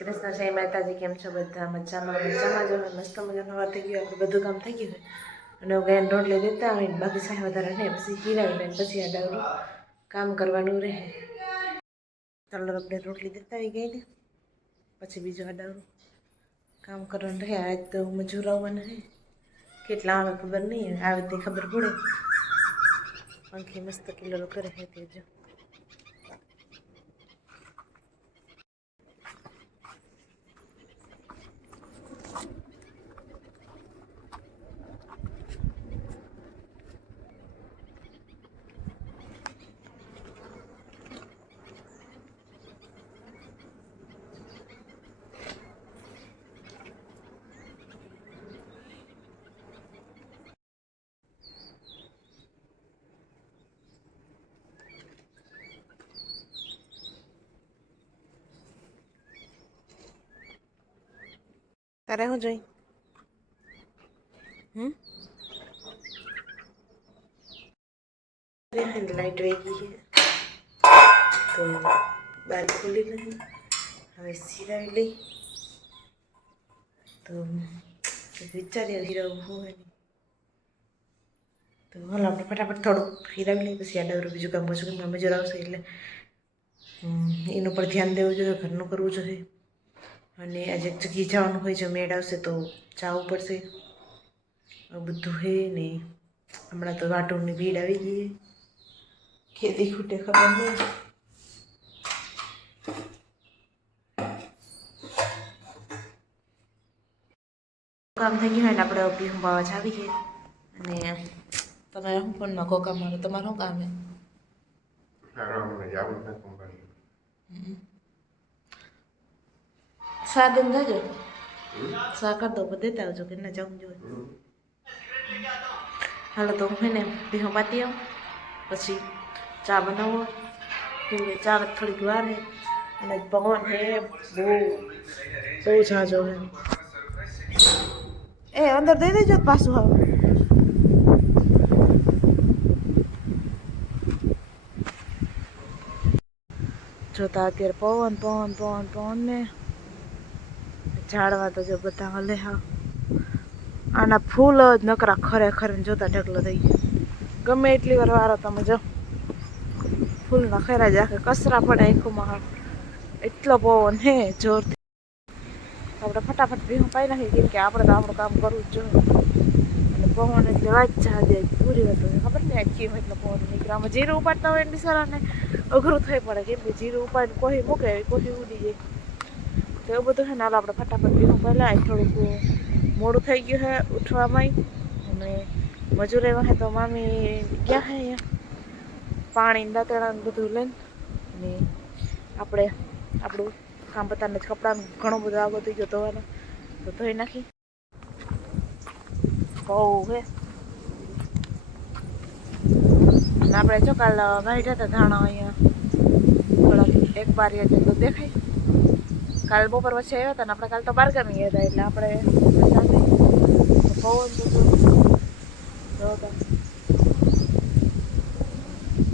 કૃષ્ણ જય માતાજી. કેમ છો બધા? મજામાં મજામાં જો મસ્ત મજાનો વાર થઈ ગયો, આપણે બધું કામ થઈ ગયું અને ગાયને રોટલી દેતા હોય ને બાકી સાહેબ વધારે નહીં, પછી હિરાવી લઈને પછી આ ડાવરું કામ કરવાનું રહે. ચાલો આપણે રોટલી દેતા આવી ગઈ ને પછી બીજું આ ડાવરું કામ કરવાનું રહે. આજ તો મજૂર આવવાના રહે, કેટલા આવે ખબર નહીં, આવે તે ખબર પડે. પંખી મસ્ત કિલ્લો કરે છે તે જો. તારે શું જોઈ? લાઈટ વહી ગઈ તો બાર ખોલી નહીં, હવે સિરાવી લઈ તો વિચારીએ હીરાવું હોય ને તો હાલ આપણે ફટાફટ થોડુંક હીરાવી લઈએ, પછી આ ડાવરું બીજું કામ ઓછું કામ મજૂર આવશે એટલે એનું પર ધ્યાન દેવું જોઈએ, ઘરનું કરવું જોઈએ. અને આજે એક જગ્યાએ જવાનું હોય, જો મેળ આવશે તો જવું પડશે. બધું હે ને હમણાં તો વાટોની ભીડ આવી ગઈ, ખેતી ખૂટે ખબર નહીં. કામ થઈ ગયું હોય ને આપણે ભીહું બાવા જ આવી ગઈ. અને તમારે શું ફોનમાં કોકા મારો, તમારે શું કામ હે? સા દઈને જાજો, સા કર દો દેતા આવજો કે ના જવું જોઈએ. હાલો તો હું ને ભીહું પાતી આવું, પછી ચા બનાવો, કેમ કે ચા થોડીક વાર હે અને પવન હે બહુ ઝાઝો હે. એ અંદર દઈ દેજો પાછું. હવે જોતા અત્યારે પવન પવન પવન પવન ને ઝાડવા તો જો બધા હલે. હા આના ફૂલ જ નકરા ખરેખર જોતા ઢગલો થઈ ગયો. ગમે એટલી વાર વારો તમે જો ફૂલના ખેરા જ આખે કચરા પડે આંખોમાં, એટલો પવન હે જોરથી. આપણે ફટાફટ ભીહું પાઈ નાખીએ, કેમ કે આપણે તો આપણું કામ કરવું જ જોઈએ. અને પવન એટલે વાત જવા પૂરી વાત હોય, ખબર ને કેમ એટલો પવન નીકળે. આમાં જીરું ઉપાડતા હોય ને બિચારાને અઘરું થઈ પડે, કેમ કે જીરું ઉપાડીને કોઈ મૂકે કોઈ ઉડી જાય તો એવું બધું છે ને. હાલ આપણે ફટાફટ ભીહું પહેલાં થોડુંક મોડું થઈ ગયું છે ઉઠવામાં. અને મજૂરે વાહે તો મામી ગયા હે અહીંયા પાણી દાંતેડા બધું લઈને. અને આપણે આપણું કામ બતાને કપડાં ઘણો બધો આગળ થઈ ગયો ધોવાનો, તો ધોઈ નાખી. બહુ હે અને આપણે જો કાલ ગાઈ હતા ધાણા અહીંયા થોડાક એક બારીયા જેટલું દેખાય. કાલ બપોર વચ્ચે આવ્યા હતા ને આપણે કાલ તો બારગામી હતા એટલે આપણે પવન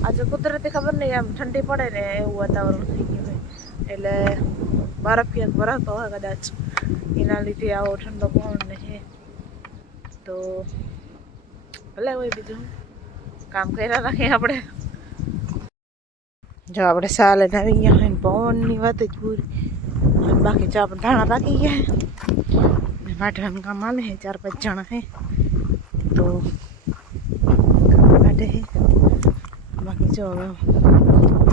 આજે કુદરતી ખબર નહીં આમ ઠંડી પડે ને એવું વાતાવરણ થઈ ગયું હોય, એટલે બરફ ક્યાંક ભરાતો હોય કદાચ, એના લીધે આવો ઠંડો પવન ને હે. તો ભલે હોય, બીજું કામ કર્યા રાખીએ આપણે. જો આપણે સાલે આવી ગયા હોય ને પવનની વાત જ પૂરી. બાકી ચા પણ ધાણા પાકી ગયા હે, વાટવાનું કામ હાલે હે. 4-5 જણા હે તો વાટે હે. બાકી જો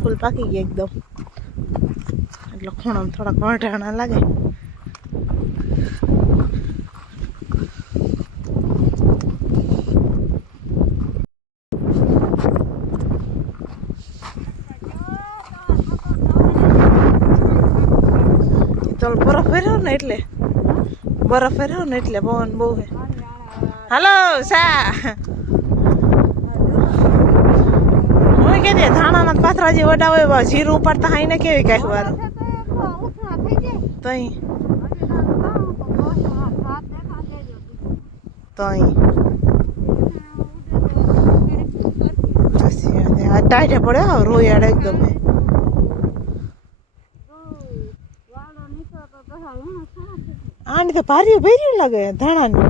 ફૂલ પાકી ગયા એકદમ, એટલે ખૂણામાં થોડાક વાટાણા લાગે. તો બરફ ફેર્યો ને એટલે પવન બહુ હે. હાલો સા હું કે ધાણાના પાથરા જે વડા હોય જીરું ઉપાડતા હાઈ ને કેવી કઈ વાર તઈ ટાઈટે પડે રોયાડ એકદમ. તો ભારી ભર્યું લાગે ધાણાની.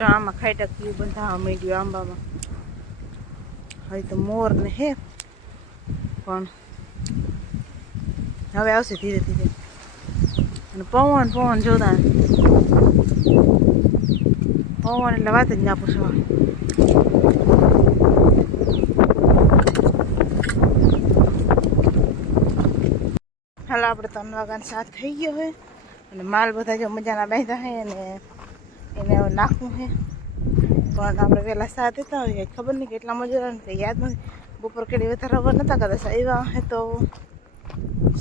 આમાં ખાઈટક પીવું બંધા માંડ્યું આંબામાં. હવે તો મોર ને હે પણ હવે આવશે ધીરે ધીરે. અને પવન જોતા પવન એટલે વાત જ ના પૂછવા. હાલ આપણે 3 વાગ્યાનો 7 થઈ ગયો હોય અને માલ બધા જો મજાના બાંધ્યા હે અને એને હવે નાખવું છે. પણ આપણે પહેલાં 7 હતા હોય ખબર નહીં કેટલા મજૂર ને કંઈ યાદ નથી. બપોર કેટલી વધારે ખબર નતા કદાચ આવ્યા હે તો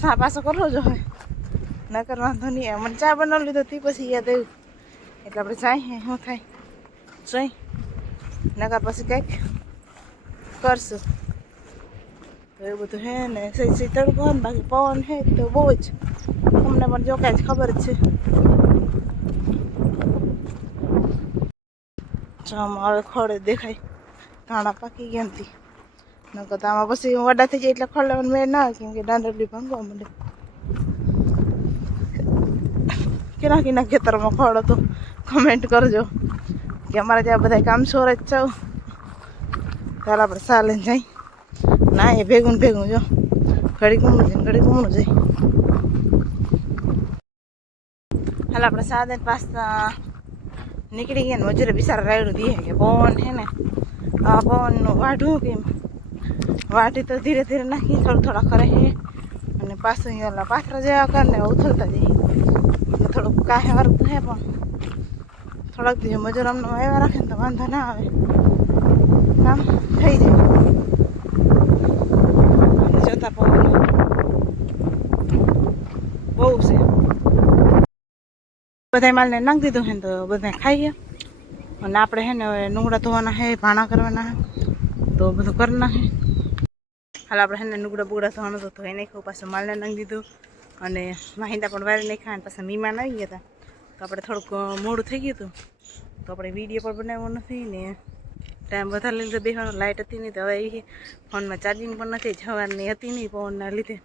સા પાછો કરવો જો હોય ન કરવાનો નહીં. મને ચા બનાવી લીધો તે પછી યાદ આવ્યું એટલે આપણે જાય શું થાય જઈ નકર પછી કંઈક કરશું. તો એવું બધું હે ને સહી તડકો ને બાકી પવન હે તો બહુ જ અમને પણ જો કાંઈ ખબર જ છે. આમાં હવે ખડ દેખાય ધાણા પાકી ગયા નથી નકર તો આમાં પછી વડા થઈ જાય એટલે ખડ લેવાનું મેળ ના આવે કેમ કે દાંડરડી ભાંગવા માંડે. કેના ખેતરમાં ખડ હતો કમેન્ટ કરજો કે અમારે ત્યાં બધા કામ છોર જ છો. ચાલ આપણે સા લઈને જાય ના એ ભેગું જો ઘડી કુમનું જાય. હાલ આપણે સા દઈને પાછા નીકળી ગયા ને મજૂરે બિચારા રાયડું દે કે પવન છે ને આ પવનનું વાઢું કેમ વાઢી તો ધીરે ધીરે નાખી થોડા ખરે છે અને પાછું અહીંયા પાથરા જેવા કરીને ઉથલતા જઈએ એટલે થોડુંક કાહે વાળું તો હે પણ થોડાક દિવસ મજૂર અમને આવ્યા રાખે ને તો વાંધો ના આવે કામ થઈ જાય. જોતા પવન બહુ છે. બધા માલને નાખી દીધું હે તો બધા ખાઈએ અને આપણે હે ને હવે નુગડા ધોવાના હે ભાણા કરવાના હે તો બધું કરી નાખે. હાલ આપણે હે ને નુગડા બુગડા ધોવાનું તો ધોઈ નાખ્યું પાછું માલને નાખી દીધું અને વાહિંદા પણ વારી નાખ્યા અને પાછા મહેમાન આવી ગયા હતા તો આપણે થોડુંક મોડું થઈ ગયું હતું તો આપણે વિડીયો પણ બનાવ્યો નથી ને ટાઈમ વધારે લીધે બેસવાનો લાઇટ હતી નહીં તો હવે એ ફોનમાં ચાર્જિંગ પણ નથી જવાની હતી નહીં પવનના લીધે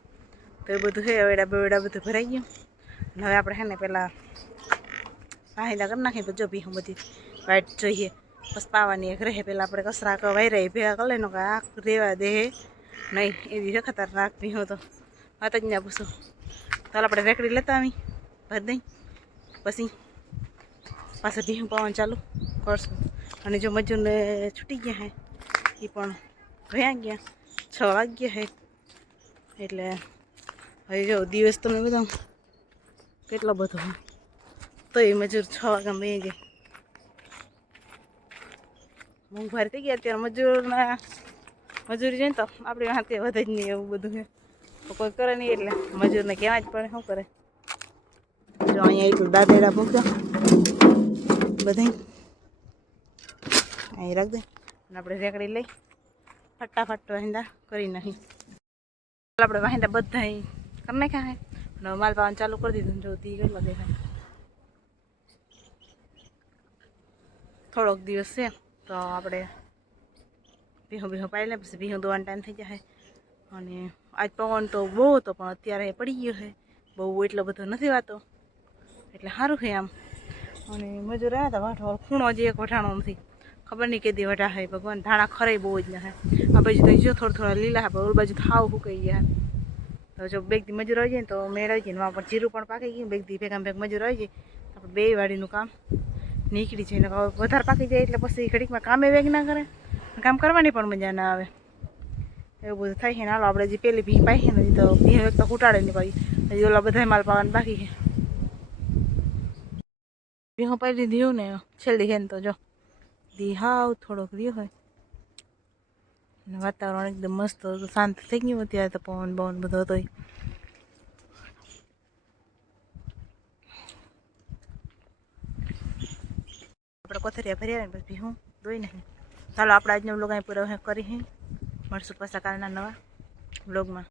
તો એ બધું છે અવેડા બવેડા બધું ભરાઈ ગયું અને હવે આપણે હે ને પહેલાં વાહિંદા કરી નાખીએ તો જો ભીહું બધી વાઇટ જોઈએ બસ પાવાની એક રહે પહેલાં આપણે કચરા વાયરા ભેગા કરી લઈને આ રેવા દે નહીં એવી છે ખતરનાક ભીહું તો વાત જ ના પૂછો. ચાલ આપણે રેકડી લેતા આવી ભરી દઈ પછી પાછા ભીહું પાવાનું ચાલુ કરશું. અને જો મજૂરને છૂટી ગયા હે એ પણ વયા ગયા 6 વાગ્યા હે એટલે હવે જો દિવસ તમે બધા કેટલો બધો હોય તો એ મજૂર 6 વાગ્યા વહી જાય. મોંઘવારી થઈ ગયા અત્યારે મજૂરી જોઈને તો આપણી હાથે વધે જ નહીં એવું બધું છે તો કોઈ કરે નહીં એટલે મજૂરને કહેવા જ પડે શું કરે. જો અહીંયા એટલું દાદેડા મૂક્યા બધા અહીં રાખ દે અને આપણે રેકડી લઈ ફટાફટ વાહિંદા કરી નાખી. આપણે વાહિંદા બધા કરી નાખ્યા હે અને માલ પાવાનું ચાલુ કરી દીધું. જો તી કેટલો દેખાય થોડોક દિવસ છે તો આપણે ભીહું પાઈ લે પછી ભીહું દોવાનો ટાઈમ થઈ જાય. અને આજ પવન તો બહુ હતો પણ અત્યારે પડી ગયો છે બહુ એટલો બધો નથી વાતો એટલે સારું છે આમ. અને મજૂર આવ્યા હતા વાઢવા ખૂણો જે એક વઢાણો નથી ખબર નહીં કેદી વઢા છે ભગવાન. ધાણા ખરાય બહુ જ ના હે આ બાજુ તો જો થોડા લીલા હે ઓલ બાજુ થાવ સુકાઈ ગયા. તો જો બેગ દી મજૂર આવી જાય ને તો મેળ આવી જાય ને પણ જીરું પણ પાકી ગયું બેગ દી ભેગા મજૂર આવી જાય આપણે 2 વાડીનું કામ નીકળી જાય ને વધારે પાકી જાય એટલે પછી ઘડીકમાં કામે વેગ ના કરે કામ કરવાની પણ મજા ના આવે એવું બધું થાય છે ને. હાલો આપણે જે પેલી ભી પાઈ છે ને તો ભી એક તો કૂટાડે નહીં પાઈ હજી ઓલા બધા માલ પાવાનું બાકી છે. ભીહું પાઈ દીધું ને છેલ્લી છે ને તો જો દી હાવ થોડોક રહ્યો હોય ને વાતાવરણ એકદમ મસ્ત શાંત થઈ ગયું. અત્યારે તો પવન બવન બધો હતો આપણે કોથરિયા ભરી આવે ને પછી ભીહું દોઈ નાખી. ચાલો આપણે આજનો બ્લોગ અહીં પૂરો કરી મળશું પાછા કાલના નવા બ્લોગમાં.